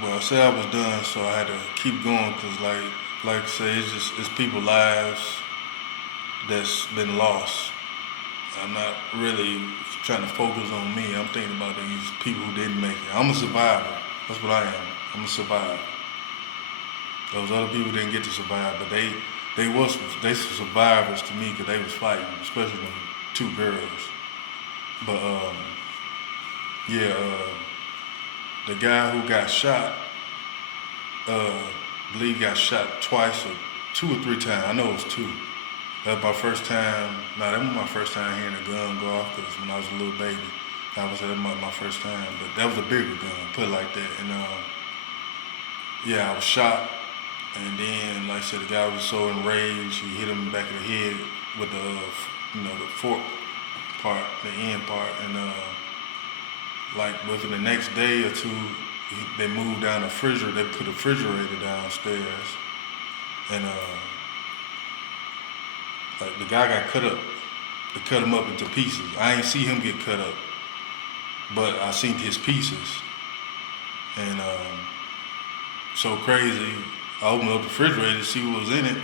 Well, I said I was done, so I had to keep going because, like I say, it's people lives that's been lost. I'm not really trying to focus on me. I'm thinking about these people who didn't make it. I'm a survivor. That's what I am. I'm a survivor. Those other people didn't get to survive, but they survivors to me because they was fighting, especially them two girls. But yeah, the guy who got shot, I believe got shot twice or two or three times. I know it was two. That was my first time. No, that was my first time hearing a gun go off because when I was a little baby, that was my first time. But that was a bigger gun, put it like that. And yeah, I was shot. And then, like I said, the guy was so enraged, he hit him in the back of the head with the fork part, the end part. And like within the next day or two, they moved down the refrigerator. They put a refrigerator downstairs, and like the guy got cut up. They cut him up into pieces. I ain't see him get cut up, but I seen his pieces, and so crazy. I opened up the refrigerator to see what was in it.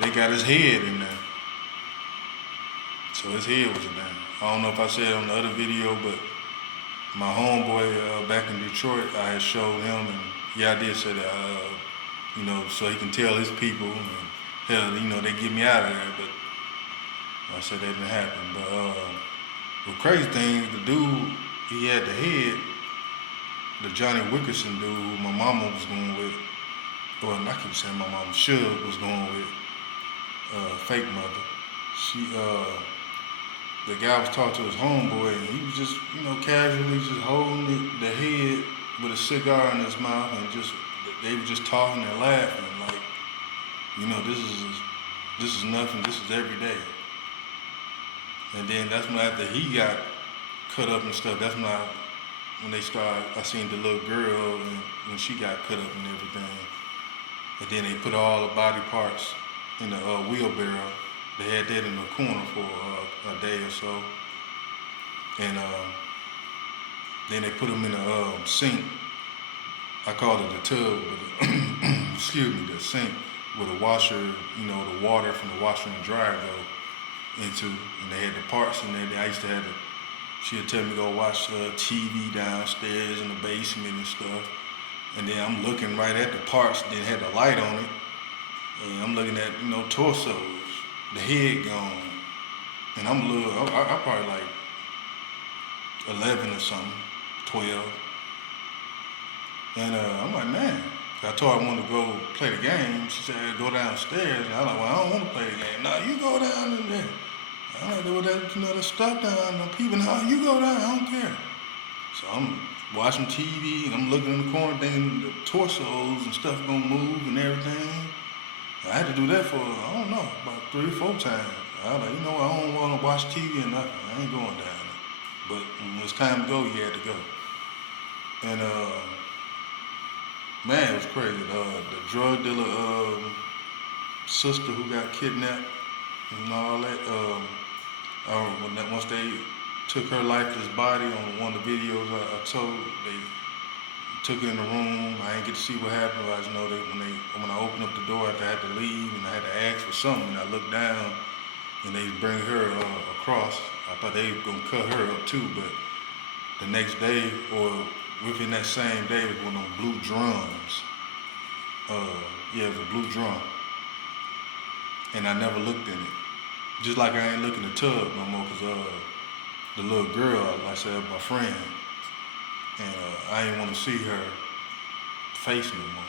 They got his head in there, so his head was in there. I don't know if I said it on the other video, but my homeboy back in Detroit, I had showed him, and yeah, I did say that, so he can tell his people, and hell, they get me out of there, but I said that didn't happen. But the crazy thing, the dude, he had the head, the Johnny Wickerson dude who my mama was going with, well, I keep saying my mama, Suge was going with, fake mother. She, the guy was talking to his homeboy, and he was just, casually just holding the head with a cigar in his mouth, and just they were just talking and laughing, like, this is nothing. This is every day. And then that's when after he got cut up and stuff, that's when they started. I seen the little girl and when she got cut up and everything. And then they put all the body parts in the wheelbarrow. They had that in the corner for a day or so, and then they put them in a sink. I call it the tub, with excuse me, the sink with a washer, the water from the washer and dryer go into, and they had the parts in there. I used to have she'd tell me to go watch TV downstairs in the basement and stuff, and then I'm looking right at the parts, then had the light on it, and I'm looking at, torsos, the head gone, and I'm a little, I probably like 11 or something, 12, and I'm like, man, I told her I wanted to go play the game. She said, go downstairs, and I'm like, well, I don't want to play the game. No, you go down in there. I'm like, well, the stuff down, the people, no, you go down, I don't care. So I'm watching TV, and I'm looking in the corner, thinking the torsos and stuff gonna move and everything. I had to do that for, I don't know, about 3 or 4 times. I was like, I don't want to watch TV or nothing. I ain't going down there. But when it was time to go, you had to go. And, man, it was crazy. The drug dealer sister who got kidnapped and all that, once they took her lifeless body on one of the videos I told, they took her in the room. I didn't get to see what happened. I just know that when I opened up the door after I had to leave and I had to ask for something, and I looked down and they bring her across. I thought they were gonna cut her up too, but the next day or within that same day was one of them blue drums. Yeah, it was a blue drum, and I never looked in it. Just like I ain't looking in the tub no more, cause the little girl, like I said, my friend, and I didn't want to see her face no more.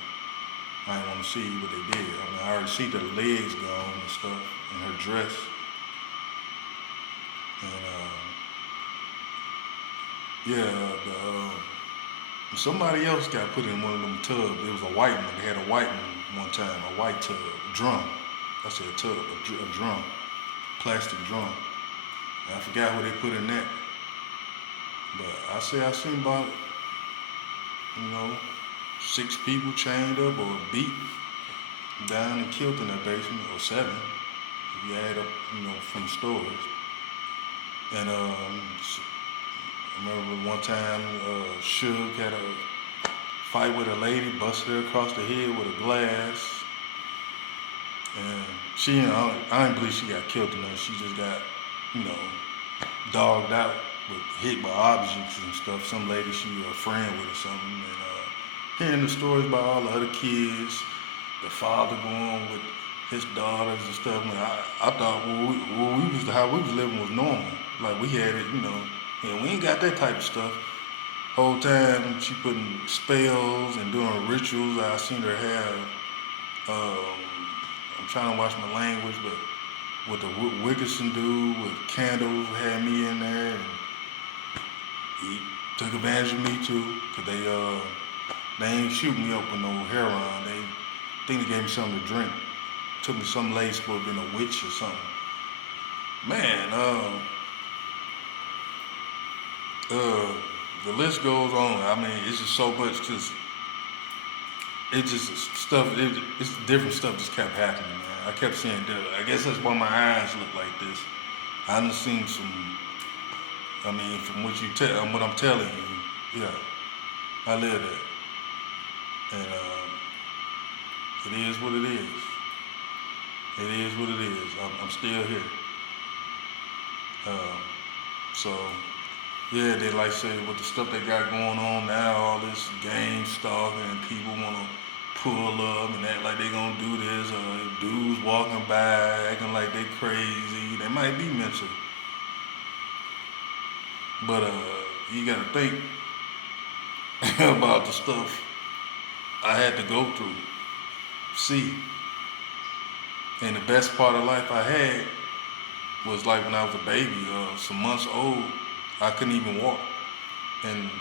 I didn't want to see what they did. I mean, I already see the legs gone and stuff, and her dress, and yeah, somebody else got put in one of them tubs. It was a white one. They had a white one time, a white tub, drum. I said tub, a drum, plastic drum. I forgot what they put in that, but I seen about, 6 people chained up or beat down and killed in that basement, or 7, if you add up, from stores. And I remember one time, Suge had a fight with a lady, busted her across the head with a glass. And she, I didn't believe she got killed or nothing. She just got, you know, dogged out, with hit by objects and stuff. Some lady she was a friend with or something. And hearing the stories about all the other kids, the father going with his daughters and stuff. Man, I thought how we was living was normal. Like we had it, and we ain't got that type of stuff. Whole time she putting spells and doing rituals. I seen her have. I'm trying to watch my language, but with the Wickerson dude with candles had me in there, and he took advantage of me too, cause they ain't shoot me up with no heroin. They think they gave me something to drink. Took me some lady supposed to be a witch or something. Man, the list goes on. I mean, it's just so much. Cause it just stuff. It's different stuff just kept happening, man. I kept seeing. I guess that's why my eyes look like this. I done seen some. I mean, from what what I'm telling you, yeah, I live that, and it is what it is. It is what it is. I'm still here. So, yeah, they like say with the stuff they got going on now, all this gang stalking and people want to pull up and act like they gonna do this, or dudes walking by acting like they crazy. They might be mental, but you gotta think about the stuff I had to go through. See, and the best part of life I had was like when I was a baby, some months old. I couldn't even walk, and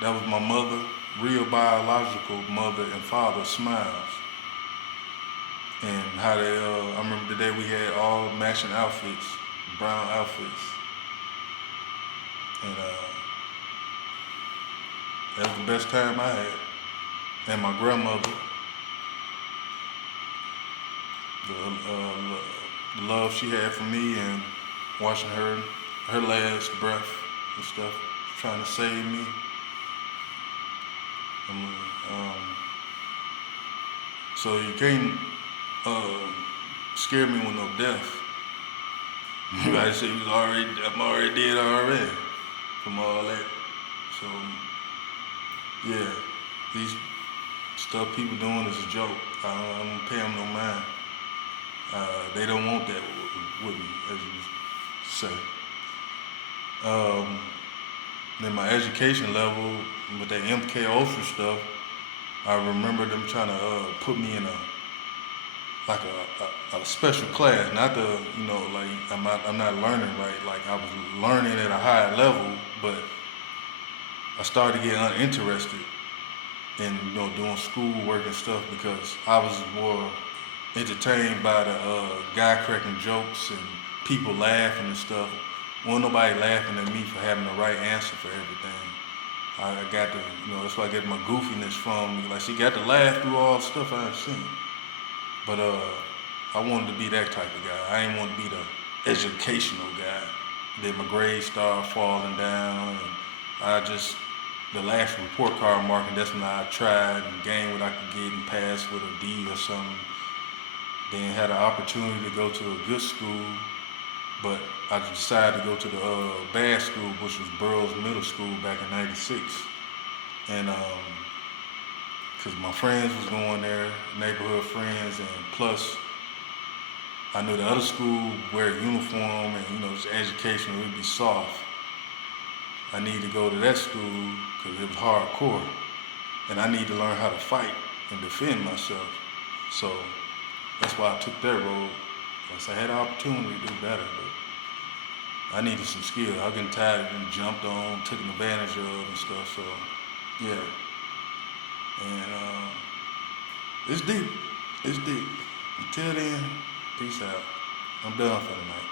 that was my mother, real biological mother and father, Smiles. And how they, I remember the day we had all matching outfits, brown outfits, and that was the best time I had. And my grandmother, the love she had for me, and watching her last breath and stuff, trying to save me. And, so you can't scare me with no death. You gotta say I'm already dead already from all that. So yeah, these stuff people doing is a joke. I don't pay them no mind. They don't want that with me, as you say. Then my education level with that MK Ultra stuff, I remember them trying to put me in a special class, not like I'm not learning right. Like I was learning at a higher level, but I started to get uninterested in doing schoolwork and stuff because I was more entertained by the guy cracking jokes and people laughing and stuff. Wasn't nobody laughing at me for having the right answer for everything. I got to, that's where I get my goofiness from. Like, she got to laugh through all the stuff I've seen. But I wanted to be that type of guy. I didn't want to be the educational guy. Then my grades started falling down, and the last report card marking, that's when I tried and gained what I could get and pass with a D or something. Then had an opportunity to go to a good school, but I decided to go to the bad school, which was Burroughs Middle School back in '96. And because my friends was going there, neighborhood friends, and plus I knew the other school wear a uniform and this education would be soft. I needed to go to that school because it was hardcore, and I needed to learn how to fight and defend myself. So that's why I took that road. Plus I had an opportunity to do better, but I needed some skill. I was getting tired of being jumped on, taken advantage of and stuff. So yeah, and it's deep. It's deep. Until then, peace out. I'm done for the night.